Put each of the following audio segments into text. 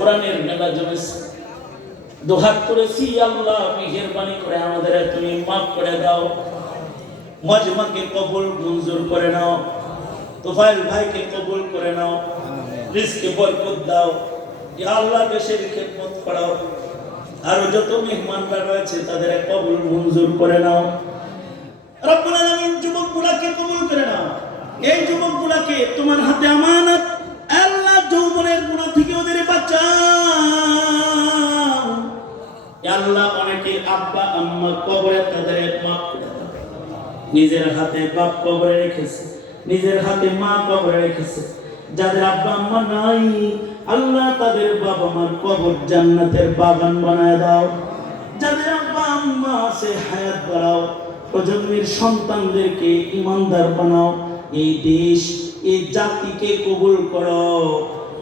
কোরআনের মেলা জমেছে দোহাত করেছি আল্লাহ মেহেরবানি করে আমাদের তুমি মাফ করে দাও মজমাকে কবুল মঞ্জুর করে নাও তোফাইল ভাইকে কবুল করে নাও রিজকে বরকত দাও আল্লাহ দেশের খেদমত করাও। আরও যত মেহমানরা রয়েছে তাদের কবুল মঞ্জুর করে নাও। রব্বুল আলামিন যুবকগুলাকে কবুল করে নাও। এই যুবকগুলাকে তোমার হাতে আমানত আল্লাহ অনেকে আব্বা, আম্মা কবরে তাদের দাও নিজের হাতে বাপ কবরে রেখেছে, নিজের হাতে মা কবরে রেখেছে। যাদের আব্বা, আম্মা নাই, আল্লাহ তাদের বাবা মার কবর জান্নাতের বাগান বানায় দাও। যাদের আব্বা, আম্মা আছে, হায়াত বাড়াও। প্রজন্মের সন্তানদেরকে ইমানদার বানাও। এই দেশ, এই জাতিকে কবুল করো।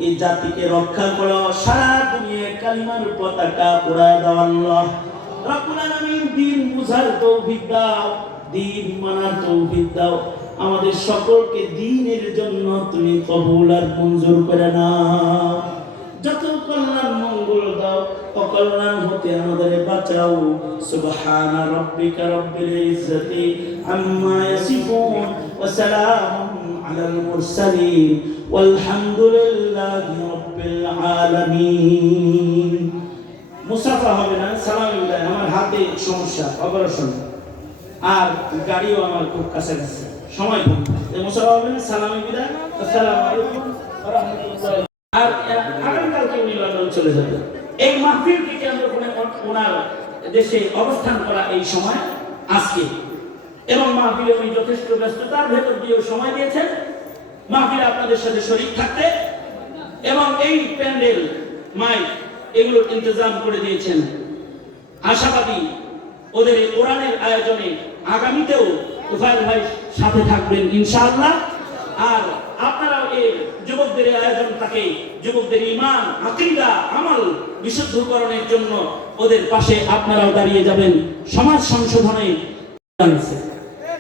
এই জাতিকে রক্ষা করো সারা দুনিয়ায় কালিমার পতাকা উড়ায় দাও আল্লাহ। রব্বুল আলামিন দিন বুঝার তৌফিক দাও, দিন মানার তৌফিক দাও। আমাদের সকলকে দিনের জন্য তুমি কবুল আর মঞ্জুর করে নাও। যত কল্যাণ মঙ্গল দাও, অকল্যাণ হতে আমাদের বাঁচাও। সুবহানা রাব্বিকা রাব্বিল ইজ্জাতি আম্মা ইয়াসিফুন ওয়া সালামুন আলাল মুরসালিন والحمد لله رب العالمين মুসাফা হবে না সালাম বিদায় আমার হাতে সমস্যা অপারেশন আর গাড়িও আমার খুব কাছাকাছি সময় কম এই মুসাফা হবে না সালামি বিদায় আসসালামু আলাইকুম ওয়া রাহমাতুল্লাহ আর আগামীকালকে উনি লন্ডন চলে যাবে এই মাহফিলকে কেন্দ্র করে ওনার দেশে অবস্থান করা এই সময় আজকে এবং মাহফিলে উনি যথেষ্ট ব্যস্ততার ভেতর দিয়েও সময় দিয়েছেন। মাহফিলে আপনাদের সাথে শরীর থাকতে এবং এই প্যান্ডেল, মাইক, এগুলোর ইন্তজাম করে দিয়েছেন। আশাবাদী ওদের এই কোরআনের আয়োজনে আগামীতেও তুফাইল ভাই সাথে থাকবেন ইনশাআল্লাহ। আর আপনারাও এই যুবকদের এই আয়োজনটাকে যুবকদের ইমান আকীদা, আমল বিশুদ্ধকরণের জন্য ওদের পাশে আপনারাও দাঁড়িয়ে যাবেন। সমাজ সংশোধনে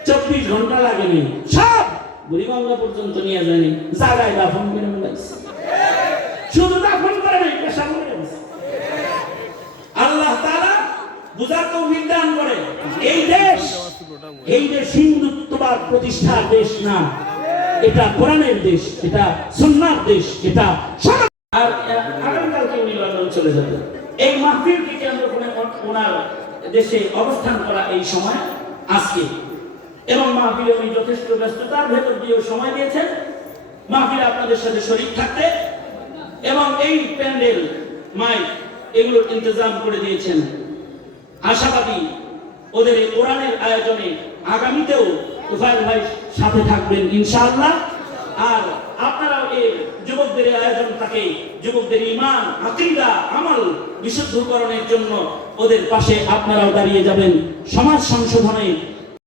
চব্বিশ ঘণ্টা লাগেনি। সব বুড়িগঙ্গা পর্যন্ত নিয়ে যায়নি। জায়গায় দাফন করে মিলাইছে শুধু দাফন করে নাই পেশা করে আল্লাহ তাআলা বুঝার করে। এই দেশ এই দেশ না, এটা কোরআনের দেশ, এটা সুন্নার দেশ, এটা আর আগামীকালকে উনি লন্ডন চলে যাবেন এই মাহফিলকে কেন্দ্র করে ওনার দেশে অবস্থান করা এই সময়, আজকে। এবং মাহফিলে উনি যথেষ্ট ব্যস্ততার ভেতর দিয়েও সময় দিয়েছেন। মাহফিলে আপনাদের সাথে শরীর থাকতে এবং এই প্যান্ডেল, মাইক, এগুলোর ইন্তজাম করে দিয়েছেন। আশাবাদী, ওদের এই কোরআনের আয়োজনে আগামীতেও তুফাইল ভাই সাথে থাকবেন ইনশাআল্লাহ। আর আপনারাও এই যুবকদের আয়োজন থাকে যুবকদের ইমান আকীদা, আমল বিশুদ্ধকরণের জন্য ওদের পাশে আপনারাও দাঁড়িয়ে যাবেন। সমাজ সংশোধনে